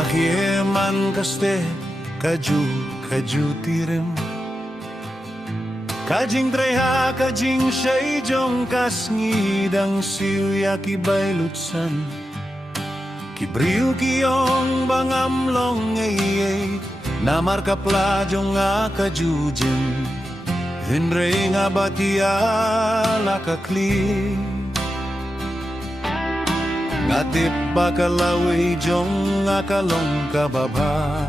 Kahieman kaste kaju tirim Kajing treha kajing siya'y jong kasngidang siya kibaylutsan Kibriw kiyong bangamlong ay Namar kaplajong nga kajujin Hinre nga batia lakakli Ngatip bakalawi jong nga kalong kababa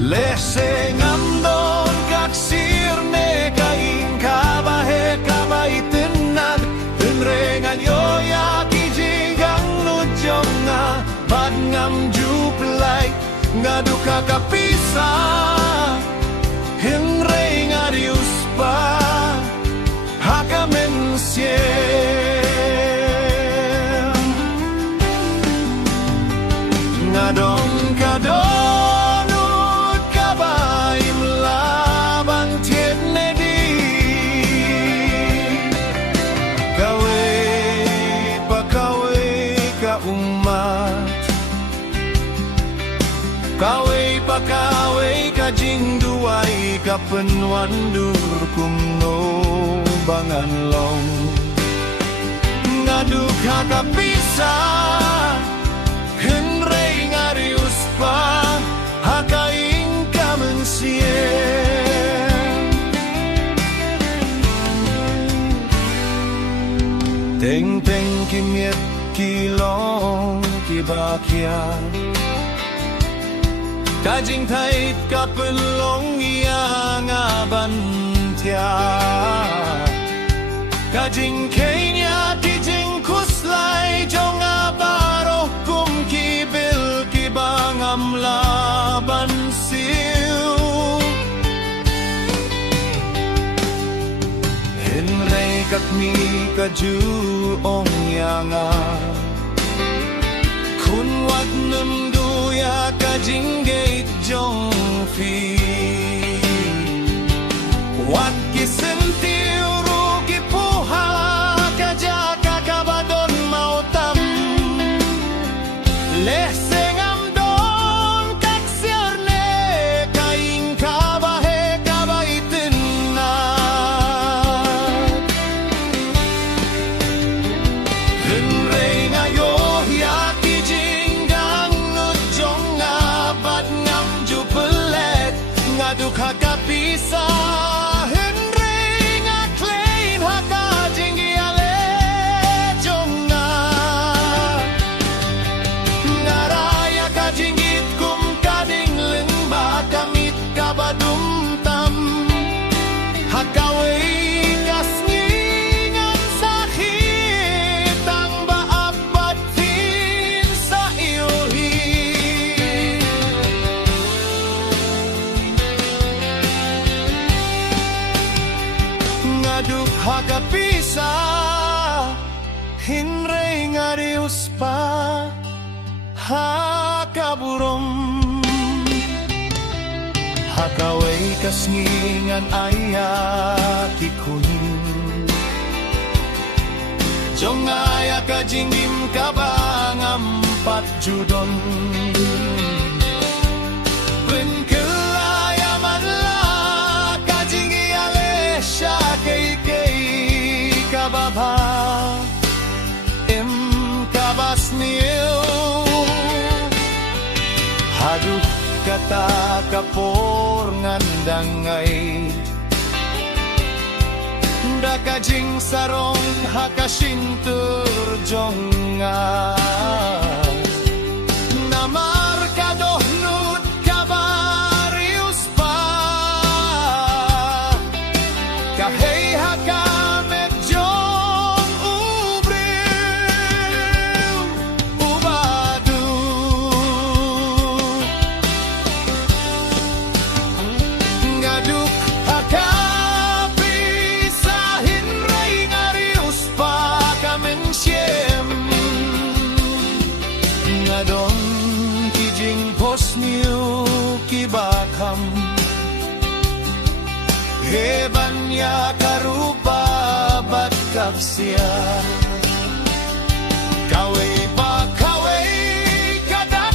Leseng amdon kaksirne kaing kabahe kabaitenad Hinrengan yoya kijigang nujong nga badngam juplay Nga duka kapisa Hinrengan rius pa hakamen siem Nga dong kadong Kaway pakaway kajing duway kapenwandur kumno banganlong Ngadukha kapisa Henry ngarius pa hakaing kamensien Teng-teng kimiet kilong kibakian Kajing thait kapelong yang abantia Kajing kenya kijing kuslay jong abaro kum kibil kibangam laban siu Henry kakmi kaju ong yanga Kunwat nemduya kajing gate jong fi Wat kisentiu rugi puha kajaka kabadon mautam Leseng amdon kaksiarne kaing kabahe kabaitenat Henry ngayo yaki jinggang nujong abad ngam jupelet ngadukha kapisa Henry ngaklain haka jinggi ale jonga Ngaraya kajingit kum kading lengba kamit kabadum tam Hakaway kasngingan sakit ang baabad tin sa iyohi Ngadukha kapisa Hinre ngarius pa hakaburom Hakaway kasngingan ayakikun Jong aya kajingim kabangam patjudon Ben kelaya manla kajingi ale sya kay kababa Em kabasniu Haduk kata kapor ngandangay Dakajing sarong hakasintur jonga Namar kadohnut kabarius pa Kahey hakamet jong ubriw ubadu Ngaduk hakapi Hinray ngarius pa kamensiem Ngadon kijing posniu kibakam Hebanya karupa bat kapsia Kaway pa kaway kadak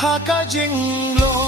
haka jing lo